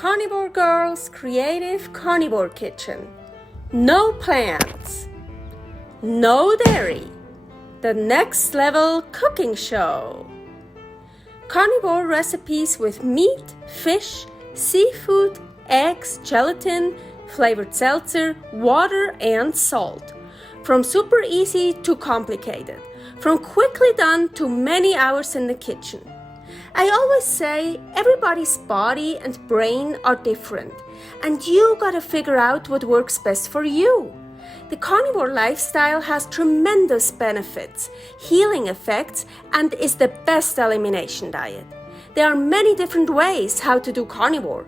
Carnivore Girl's Creative Carnivore Kitchen. No plants, no dairy, the next level cooking show. Carnivore recipes with meat, fish, seafood, eggs, gelatin, flavored seltzer, water, and salt. From super easy to complicated, from quickly done to many hours in the kitchen. I always say everybody's body and brain are different, and you gotta figure out what works best for you. The carnivore lifestyle has tremendous benefits, healing effects, and is the best elimination diet. There are many different ways how to do carnivore.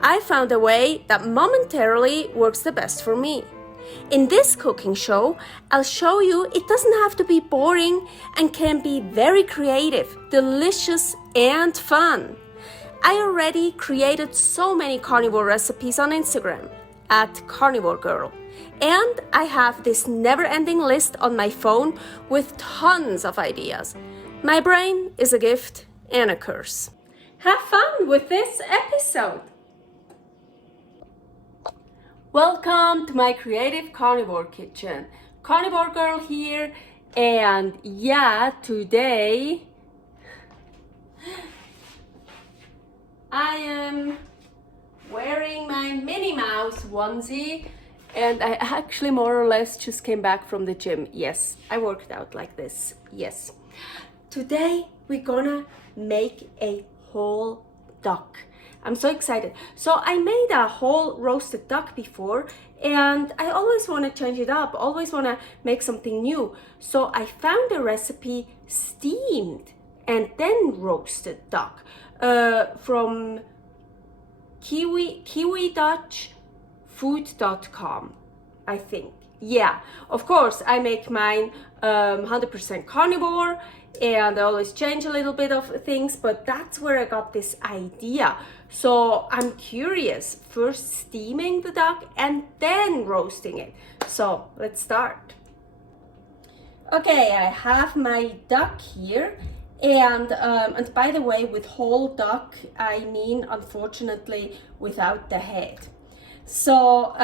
I found a way that momentarily works the best for me. In this cooking show, I'll show you it doesn't have to be boring and can be very creative, delicious, and fun. I already created so many carnivore recipes on Instagram at karnivorgirl, and I have this never-ending list on my phone with tons of ideas. My brain is a gift and a curse. Have fun with this episode! Welcome to my Creative Carnivore Kitchen. Carnivore Girl here, and yeah, today I am wearing my Minnie Mouse onesie, and I actually more or less just came back from the gym. Yes, I worked out like this. Yes. Today we're gonna make a whole duck. I'm so excited. So I made a whole roasted duck before, and I always want to change it up, always want to make something new. So I found a recipe steamed and then roasted duck from kiwi-dutchfood.com, I think. Yeah, of course I make mine 100% carnivore, and I always change a little bit of things, but that's where I got this idea. So I'm curious, first steaming the duck and then roasting it. So let's start. Okay, I have my duck here, and by the way, with whole duck, I mean unfortunately without the head. So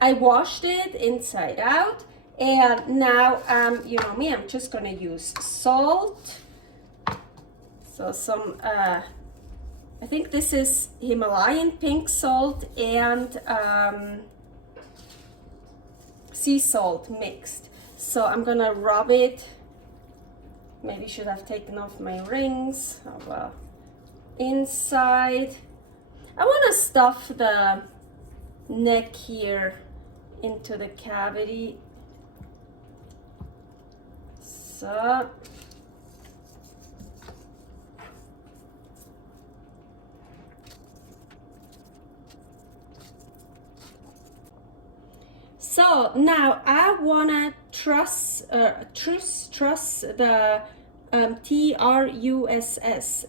I washed it inside out, and now you know me, I'm just gonna use salt. So some I think this is Himalayan pink salt and sea salt mixed. So I'm gonna rub it. Maybe should have taken off my rings. Oh well. Inside. I wanna stuff the neck here into the cavity. So now I wanna truss the Truss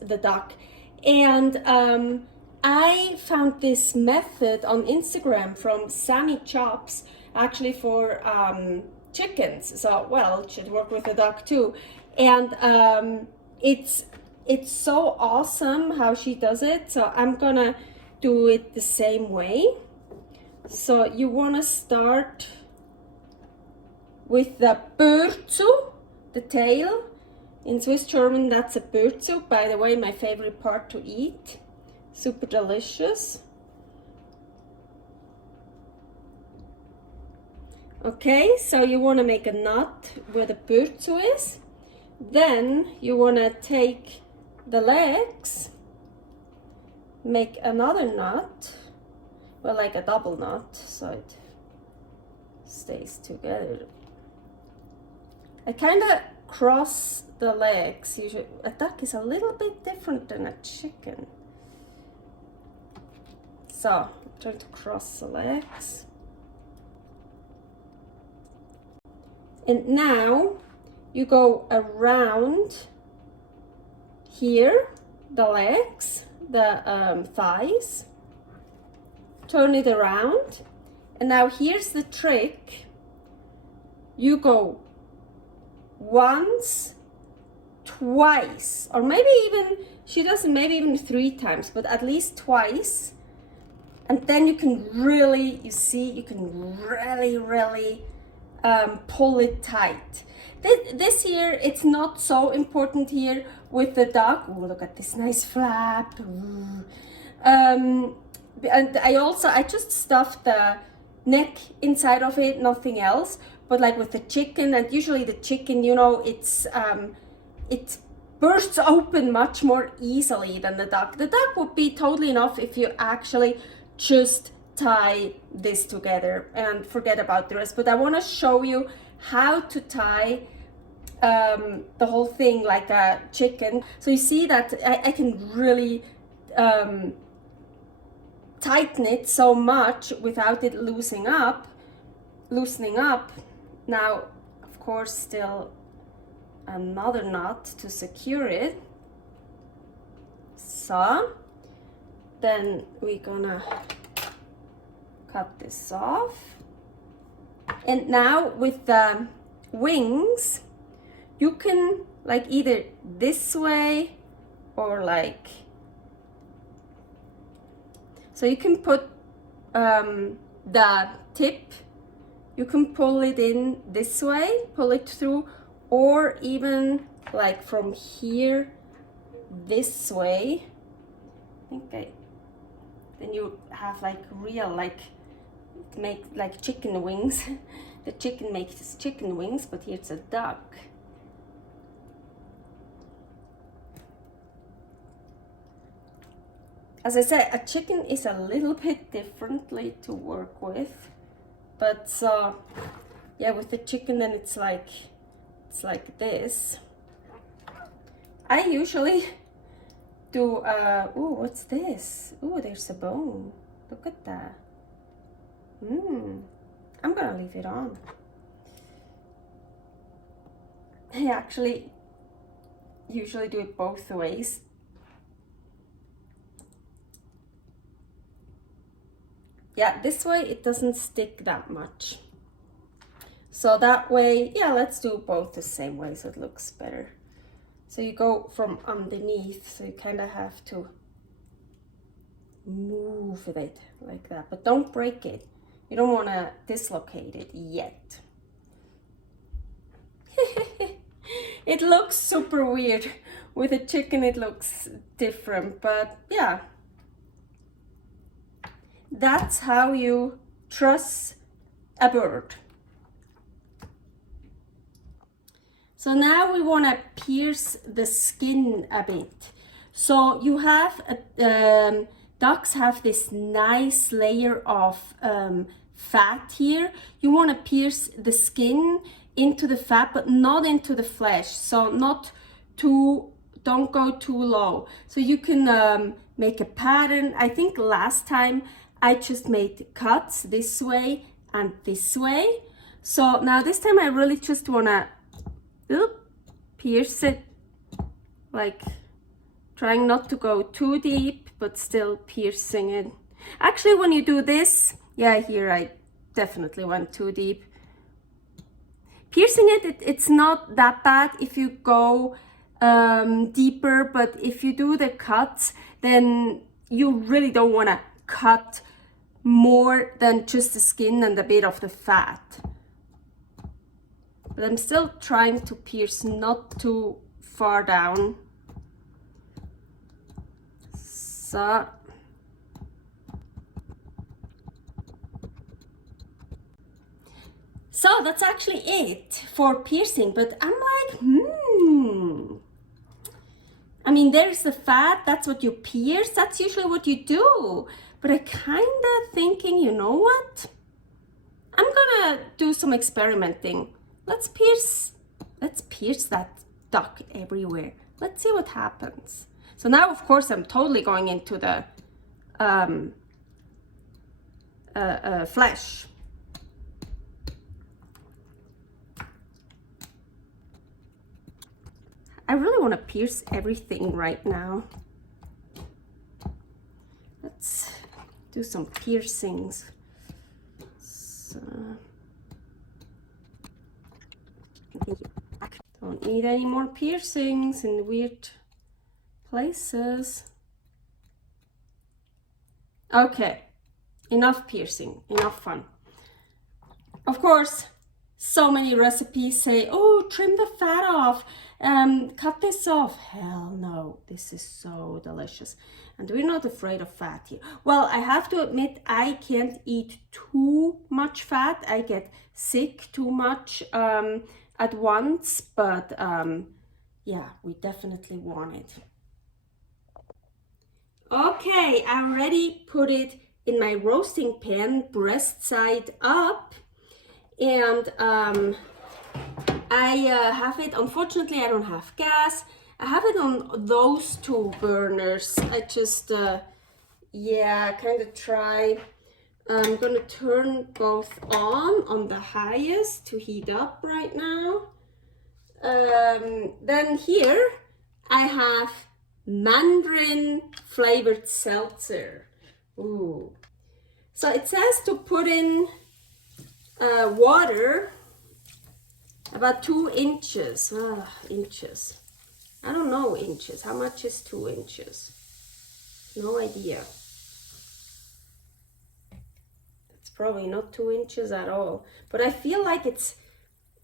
the duck, and I found this method on Instagram from Sammy Chops, actually for chickens. So well, it should work with the duck too, and it's so awesome how she does it. So I'm gonna do it the same way. So you want to start with the Bürzu, the tail. In Swiss German, that's a Bürzu. By the way, my favorite part to eat. Super delicious. Okay, so you want to make a knot where the Bürzu is. Then you want to take the legs, make another knot. Well, like a double knot, so it stays together. I kind of cross the legs. Usually, a duck is a little bit different than a chicken. So, I'm trying to cross the legs. And now, you go around here, the legs, the thighs. Turn it around, and now here's the trick. You go once, twice, or maybe even, she does it maybe even 3 times, but at least twice And then you can really, you see, you can really pull it tight. This here, it's not so important here with the duck. Oh, look at this nice flap. And I just stuffed the neck inside of it, nothing else. But like with the chicken, and usually the chicken, you know, it bursts open much more easily than the duck. The duck would be totally enough if you actually just tie this together and forget about the rest. But I want to show you how to tie the whole thing like a chicken. So you see that I can really tighten it so much without it loosening up. Now, of course, still another knot to secure it. So then we're gonna cut this off. And now with the wings, you can like either this way or like, so you can put the tip, you can pull it in this way, pull it through, or even like from here this way. I think then you have like real, like make like chicken wings. The chicken makes chicken wings, but here it's a duck. As I said, a chicken is a little bit differently to work with, but yeah, with the chicken then it's like this. I usually do oh, what's this? Oh, there's a bone. Look at that. I'm gonna leave it on. I actually usually do it both ways. Yeah, this way it doesn't stick that much. So that way, yeah, let's do both the same way so it looks better. So you go from underneath, so you kind of have to move it like that, but don't break it. You don't want to dislocate it yet. It looks super weird. With a chicken it looks different, but yeah. That's how you truss a bird. So now we want to pierce the skin a bit. So you have, ducks have this nice layer of fat here. You want to pierce the skin into the fat, but not into the flesh. So don't go too low. So you can make a pattern. I think last time I just made cuts this way and this way. So now this time I really just want to pierce it, like trying not to go too deep, but still piercing it. Actually, when you do this, yeah, here I definitely went too deep. Piercing it's not that bad if you go deeper, but if you do the cuts, then you really don't want to cut more than just the skin and a bit of the fat. But I'm still trying to pierce not too far down. So that's actually it for piercing, but I'm like, I mean, there's the fat, that's what you pierce, that's usually what you do. But I kinda thinking, you know what? I'm gonna do some experimenting. Let's pierce that duck everywhere. Let's see what happens. So now, of course, I'm totally going into the flesh. I really want to pierce everything right now. Let's do some piercings. So, don't need any more piercings in weird places. Okay, enough piercing, enough fun. Of course, so many recipes say, oh, trim the fat off, cut this off. Hell no, this is so delicious. And we're not afraid of fat here. Well, I have to admit, I can't eat too much fat. I get sick too much at once, but yeah, we definitely want it. Okay, I already put it in my roasting pan, breast side up, and I have it, unfortunately I don't have gas, I have it on those two burners. I just, yeah, kind of try. I'm gonna turn both on the highest to heat up right now. Then here I have Mandarin flavored seltzer. Ooh. So it says to put in water about 2 inches. Inches. I don't know inches. How much is 2 inches? No idea. It's probably not 2 inches at all. But I feel like it's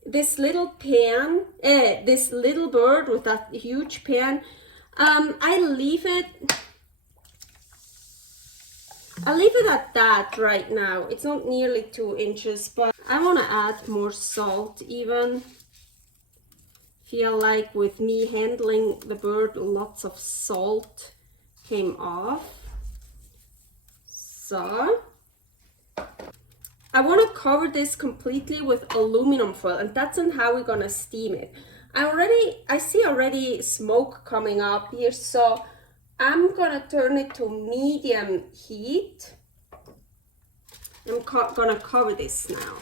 this little pan, this little bird with that huge pan. I leave it at that right now. It's not nearly 2 inches, but I want to add more salt even. Feel like with me handling the bird, lots of salt came off. So I want to cover this completely with aluminum foil, and that's on how we're gonna steam it. I see already smoke coming up here, so I'm gonna turn it to medium heat. I'm gonna cover this now.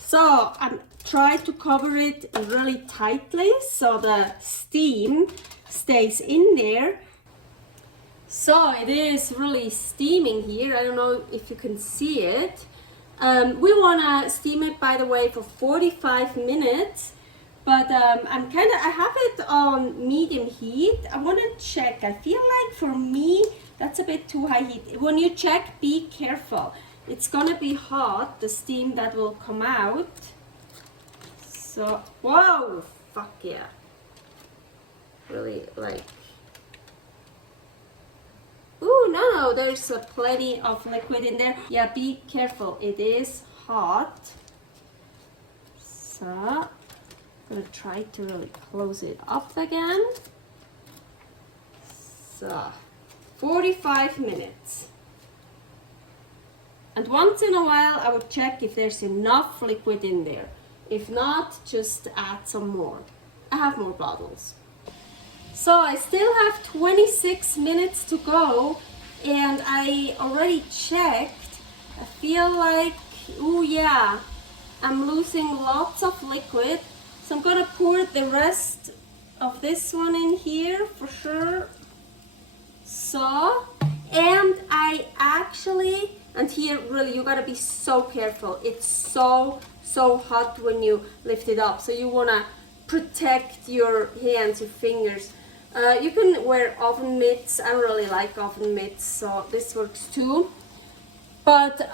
So I'm trying to cover it really tightly so the steam stays in there. So it is really steaming here. I don't know if you can see it. We want to steam it, by the way, for 45 minutes. But I have it on medium heat. I want to check. I feel like for me, that's a bit too high heat. When you check, be careful. It's going to be hot, the steam that will come out. So, whoa, fuck yeah. Really like... Ooh, no, there's plenty of liquid in there. Yeah, be careful, it is hot. So, I'm gonna try to really close it up again. So, 45 minutes. And once in a while, I would check if there's enough liquid in there. If not, just add some more. I have more bottles. So I still have 26 minutes to go, and I already checked. I feel like, oh yeah, I'm losing lots of liquid. So I'm gonna pour the rest of this one in here for sure. So, and I actually, and here really you gotta be so careful. It's so hot when you lift it up. So you wanna protect your hands, your fingers. You can wear oven mitts. I don't really like oven mitts, so this works too. But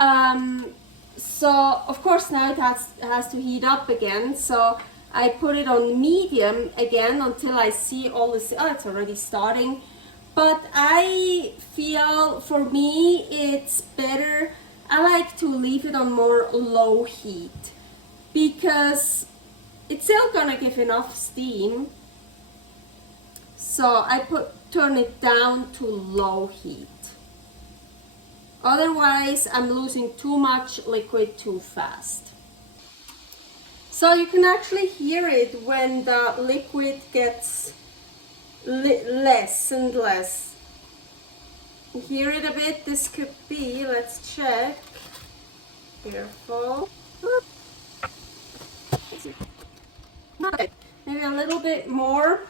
so of course now it has to heat up again. So I put it on medium again until I see all this. Oh, it's already starting. But I feel for me it's better. I like to leave it on more low heat because it's still gonna give enough steam. So I turn it down to low heat. Otherwise, I'm losing too much liquid too fast. So you can actually hear it when the liquid gets less and less. You hear it a bit? This could be, let's check. Careful. Okay, maybe a little bit more.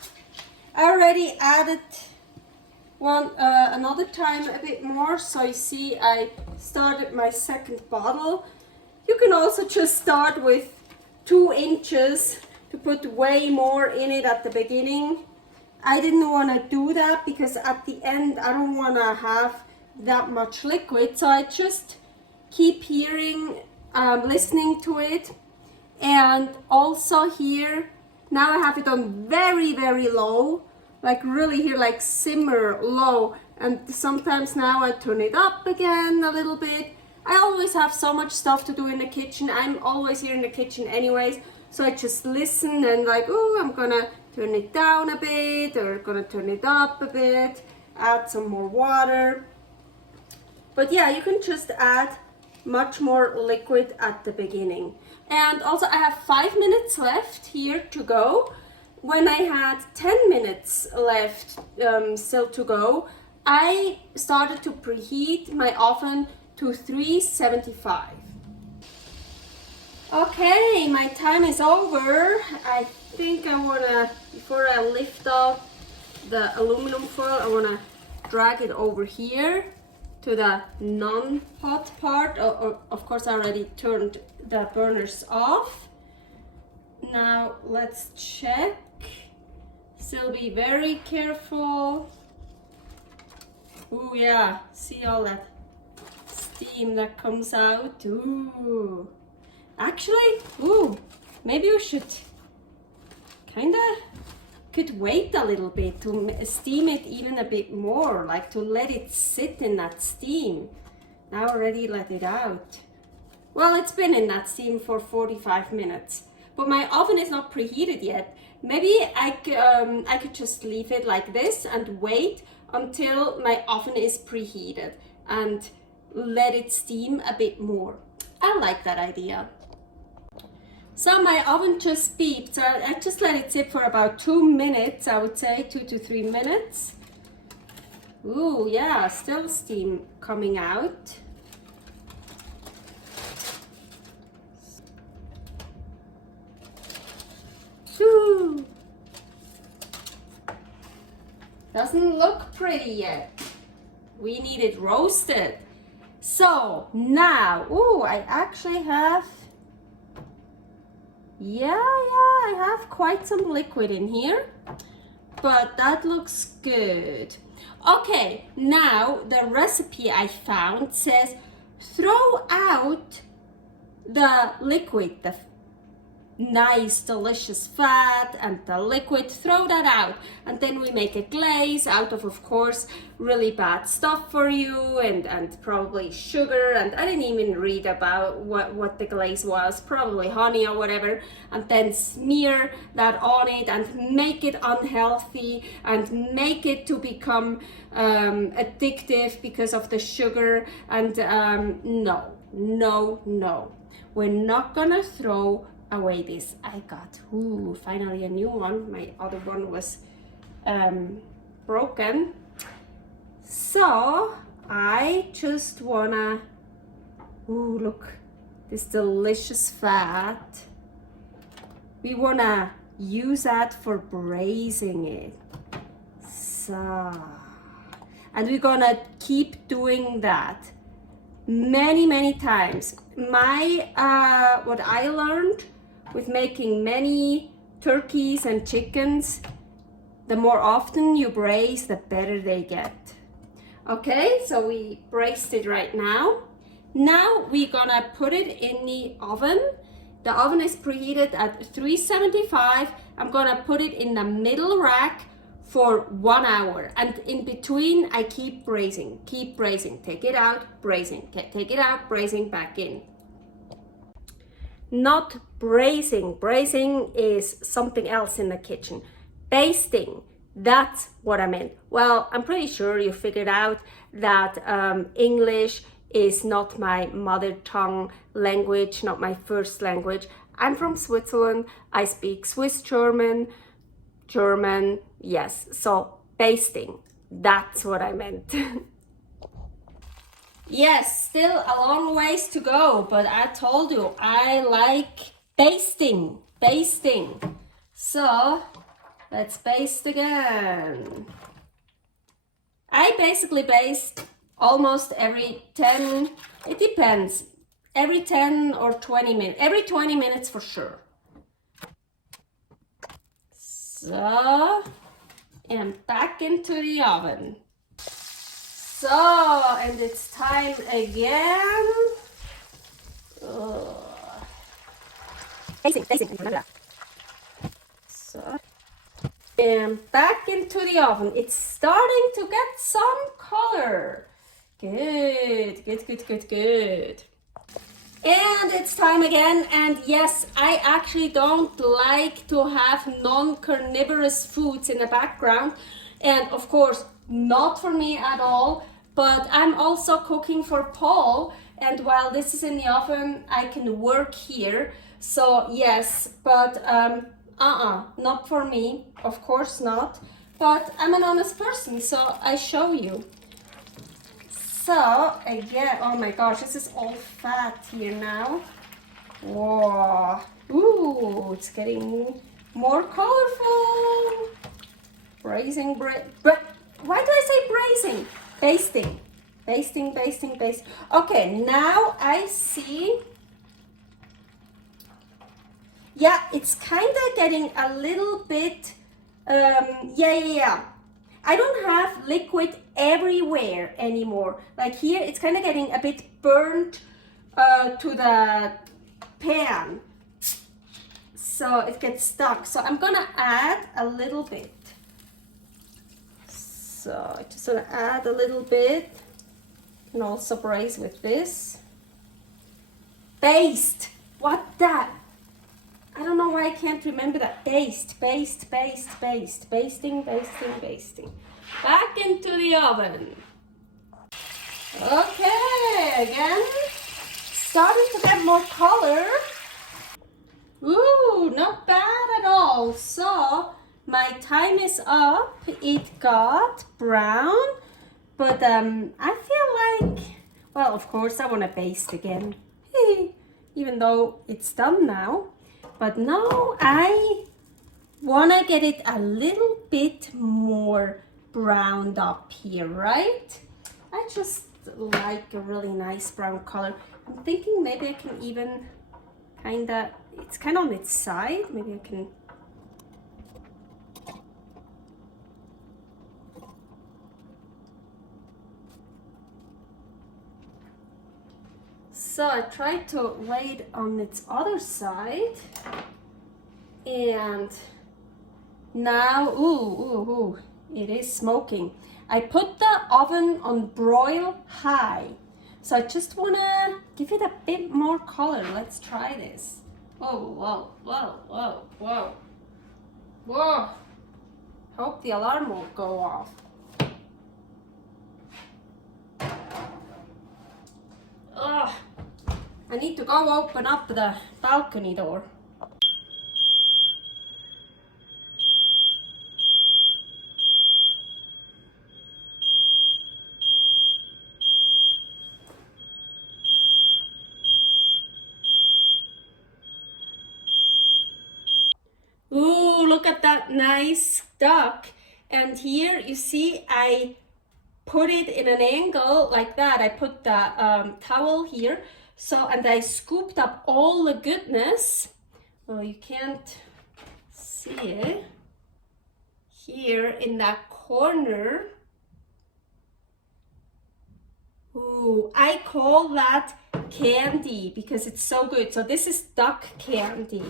I already added another time a bit more, so you see I started my second bottle. You can also just start with 2 inches to put way more in it at the beginning. I didn't want to do that because at the end I don't want to have that much liquid, so I just keep hearing, listening to it. And also here, now I have it on very, very low, like really here, like simmer low. And sometimes now I turn it up again a little bit. I always have so much stuff to do in the kitchen. I'm always here in the kitchen anyways. So I just listen and like, oh, I'm gonna turn it down a bit or gonna turn it up a bit, add some more water. But yeah, you can just add much more liquid at the beginning. And also I have 5 minutes left here to go. When I had 10 minutes left still to go, I started to preheat my oven to 375. Okay, my time is over. I think I wanna, before I lift off the aluminum foil, I wanna drag it over here to the non-hot part. Of course, I already turned the burners off. Now let's check. Still be very careful. Oh yeah, see all that steam that comes out. Ooh. Actually, ooh, maybe we should could wait a little bit to steam it even a bit more, like to let it sit in that steam. I already let it out. Well, it's been in that steam for 45 minutes, but my oven is not preheated yet. Maybe I could just leave it like this and wait until my oven is preheated and let it steam a bit more. I like that idea. So my oven just beeped, so I just let it sit for about 2 minutes, I would say 2 to 3 minutes. Ooh, yeah, still steam coming out. Ooh. Doesn't look pretty yet. We need it roasted. So now, ooh, I actually have, I have quite some liquid in here, but that looks good. Okay, now the recipe I found says throw out the liquid, the nice delicious fat and the liquid, throw that out, and then we make a glaze out of course really bad stuff for you and probably sugar, and I didn't even read about what the glaze was, probably honey or whatever, and then smear that on it and make it unhealthy and make it to become addictive because of the sugar. And no, we're not gonna throw away this. I got finally a new one. My other one was broken, so I just wanna look, this delicious fat, we wanna use that for braising it. So, and we're gonna keep doing that many times. My what I learned with making many turkeys and chickens, the more often you braise, the better they get. Okay, so we braised it right now. Now we're gonna put it in the oven. The oven is preheated at 375. I'm gonna put it in the middle rack for 1 hour, and in between I keep braising, take it out, braising, take it out, braising, back in. Not braising. Braising is something else in the kitchen. Basting, that's what I meant. Well, I'm pretty sure you figured out that English is not my mother tongue language, not my first language. I'm from Switzerland. I speak Swiss German, yes. So basting, that's what I meant. Yes, still a long ways to go, but I told you I like basting. So let's baste again. I basically baste almost every 10, it depends, every 10 or 20 minutes, every 20 minutes for sure. So and back into the oven. So, and it's time again. Basting, remember that. So, and back into the oven. It's starting to get some color. Good, good, good, good, good. And it's time again, and yes, I actually don't like to have non-carnivorous foods in the background, and of course, not for me at all, but I'm also cooking for Paul, and while this is in the oven, I can work here, so yes, but not for me, of course not, but I'm an honest person, so I show you. So again, oh my gosh, this is all fat here now. Whoa, ooh, it's getting more colorful. Braising, why do I say braising? Basting, basting, basting, basting. Okay, now I see. Yeah, it's kind of getting a little bit, yeah. I don't have liquid everywhere anymore. Like here, it's kind of getting a bit burnt to the pan. So it gets stuck. So I'm gonna add a little bit. So I just gonna add a little bit. And also braise with this. Baste. What that? I don't know why I can't remember that. Baste, baste, baste, baste. Basting, basting, basting. Back into the oven. Okay, again. Starting to get more color. Ooh, not bad at all. So, my time is up. It got brown. But I feel like, well, of course I want to baste again. Even though it's done now. But no, I want to get it a little bit more browned up here, right? I just like a really nice brown color. I'm thinking maybe I can even it's kind of on its side. Maybe I can. So I tried to lay it on its other side, and now, ooh, it is smoking. I put the oven on broil high, so I just wanna give it a bit more color. Let's try this. Oh, whoa. Hope the alarm won't go off. Ugh. I need to go open up the balcony door. Ooh, look at that nice duck. And here you see I put it in an angle like that. I put the towel here. So, and I scooped up all the goodness. Well, you can't see it. Here in that corner. Ooh, I call that candy because it's so good. So this is duck candy.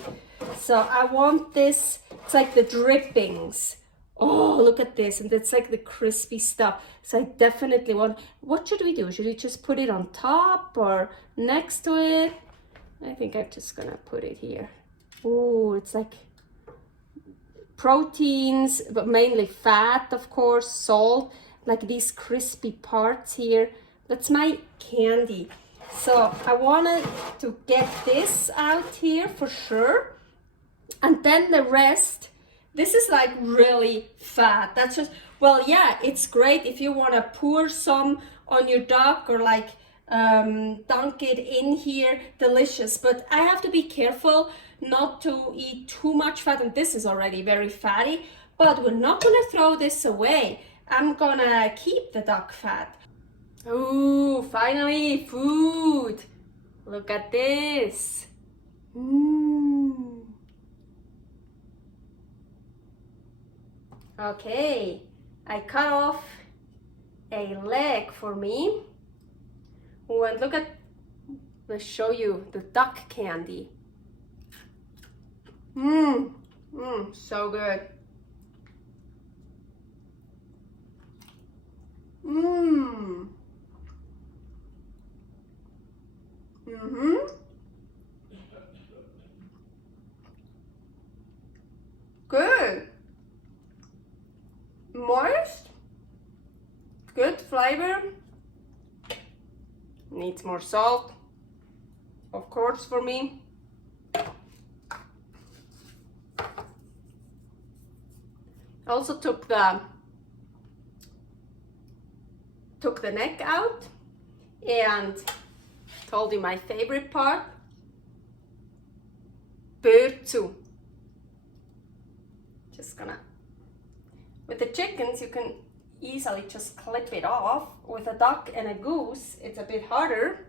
So I want this, it's like the drippings. Oh, look at this. And it's like the crispy stuff. So I definitely want, what should we do? Should we just put it on top or next to it? I think I'm just gonna put it here. Oh, it's like proteins, but mainly fat, of course, salt, like these crispy parts here. That's my candy. So I wanted to get this out here for sure. And then the rest, this is like really fat. That's just, well, yeah, it's great if you want to pour some on your duck or like dunk it in here, delicious. But I have to be careful not to eat too much fat, and this is already very fatty, but we're not gonna throw this away. I'm gonna keep the duck fat. Ooh, finally food. Look at this. Okay, I cut off a leg for me. Oh, and look at, let's show you the duck candy. So good. Good. Moist. Good flavor. Needs more salt, of course, for me. I also took the neck out and told you my favorite part, börtsu. Just gonna, with the chickens you can easily just clip it off. With a duck and a goose it's a bit harder.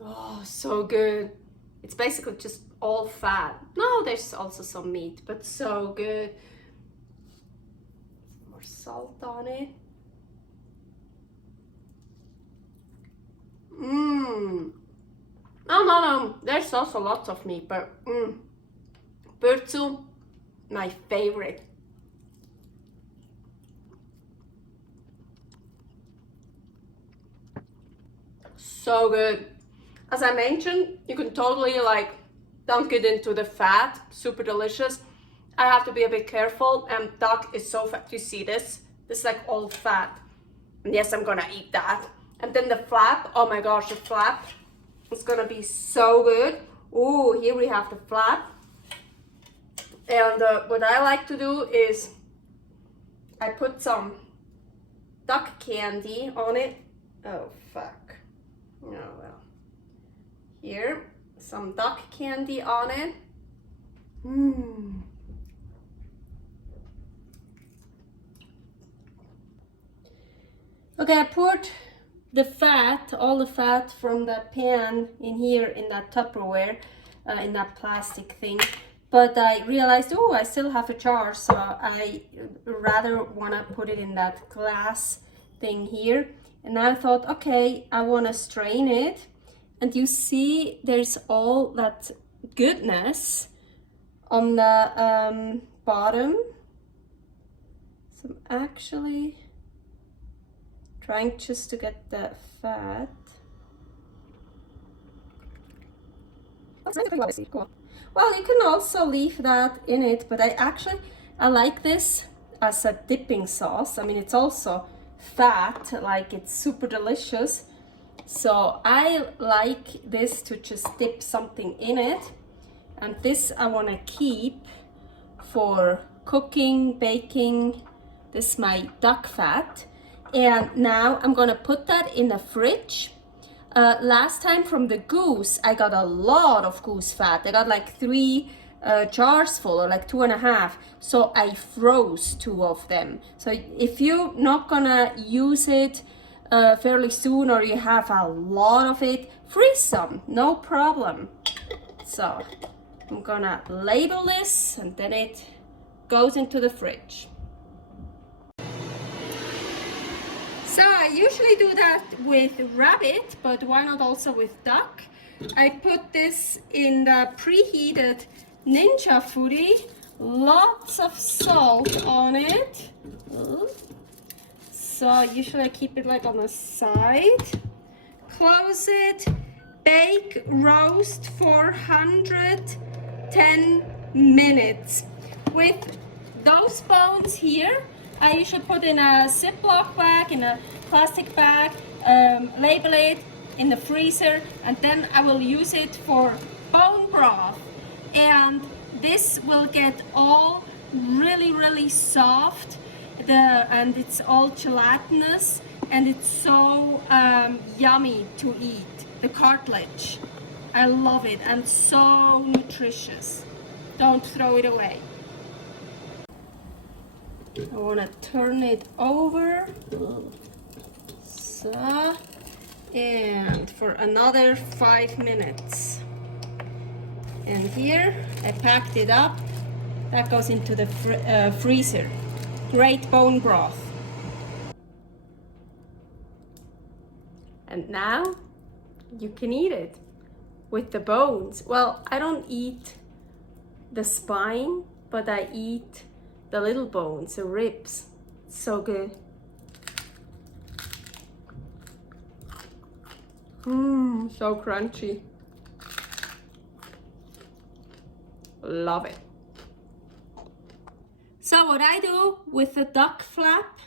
Oh, so good. It's basically just all fat. No, there's also some meat, but so good. More salt on it. No, there's also lots of meat, but börtsu, my favorite. So good. As I mentioned, you can totally like dunk it into the fat, super delicious. I have to be a bit careful, and duck is so fat. You see this? This is like all fat. And yes, I'm gonna eat that. And then the flap, oh my gosh, the flap is gonna be so good. Oh, here we have the flap. And what I like to do is I put some duck candy on it. Oh, fuck. Oh, well. Here, some duck candy on it. Okay, I poured the fat, all the fat from the pan in here in that Tupperware, in that plastic thing. But I realized, oh, I still have a jar, so I rather want to put it in that glass thing here. And I thought, okay, I want to strain it. And you see there's all that goodness on the bottom. So I'm actually trying just to get the fat. Cool. Well, you can also leave that in it, but I like this as a dipping sauce. I mean, it's also fat, like it's super delicious. So I like this to just dip something in it. And this I want to keep for cooking, baking. This is my duck fat. And now I'm gonna put that in the fridge. Last time from the goose, I got a lot of goose fat. I got like 3 jars full, or like 2.5. So I froze 2 of them. So if you're not gonna use it fairly soon, or you have a lot of it, freeze some, no problem. So I'm gonna label this, and then it goes into the fridge. So I usually do that with rabbit, but why not also with duck? I put this in the preheated Ninja Foodie, lots of salt on it. So usually I keep it like on the side. Close it, bake, roast for 110 minutes. With those bones here, I usually put in a Ziploc bag, in a plastic bag, label it in the freezer, and then I will use it for bone broth. And this will get all really soft, and it's all gelatinous, and it's so yummy to eat, the cartilage. I love it, and so nutritious. Don't throw it away. I want to turn it over, so, and for another 5 minutes. And here I packed it up. That goes into the freezer. Great bone broth. And now you can eat it with the bones. Well, I don't eat the spine, but I eat the little bones, the ribs. It's so good. So crunchy. Love it. So what I do with the duck flap,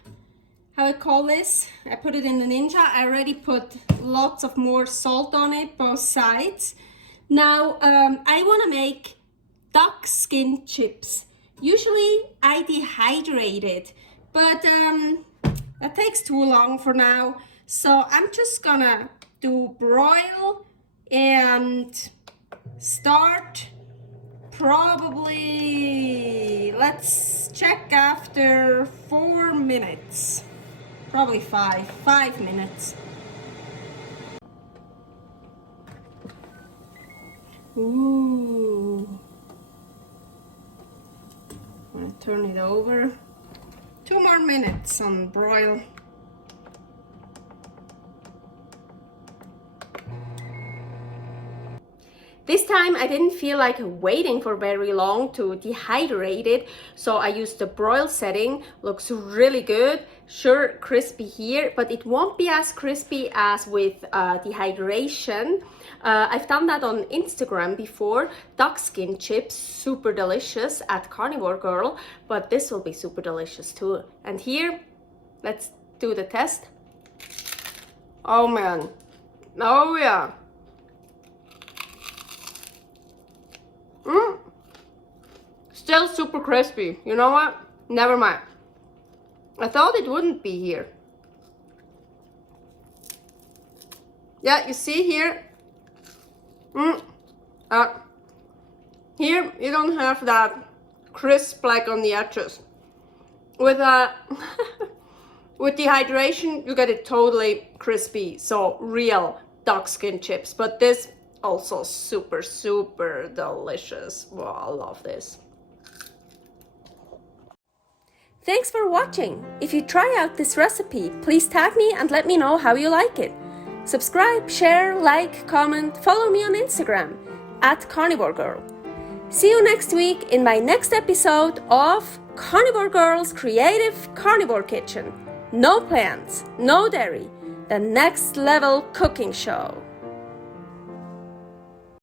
how I call this, I put it in the Ninja. I already put lots of more salt on it, both sides. Now I want to make duck skin chips. Usually I dehydrate it, but that takes too long for now. So I'm just gonna do broil and start probably, let's check after 4 minutes. Probably 5 minutes. Ooh. I'm gonna turn it over. 2 more minutes on broil. This time I didn't feel like waiting for very long to dehydrate it, so I used the broil setting. Looks really good. Sure, crispy here, but it won't be as crispy as with dehydration. I've done that on Instagram before. Duck skin chips, super delicious at Carnivore Girl, but this will be super delicious too. And here, let's do the test. Oh man, oh yeah. Still super crispy. You know what? Never mind. I thought it wouldn't be here. Yeah, you see here? Here you don't have that crisp like on the edges. With with dehydration, you get it totally crispy. So real duck skin chips. But this also super, super delicious. Wow, I love this. Thanks for watching. If you try out this recipe, please tag me and let me know how you like it. Subscribe, share, like, comment, follow me on Instagram @carnivorgirl. See you next week in my next episode of Carnivore Girl's Creative Carnivore Kitchen. No plants, no dairy, the next level cooking show.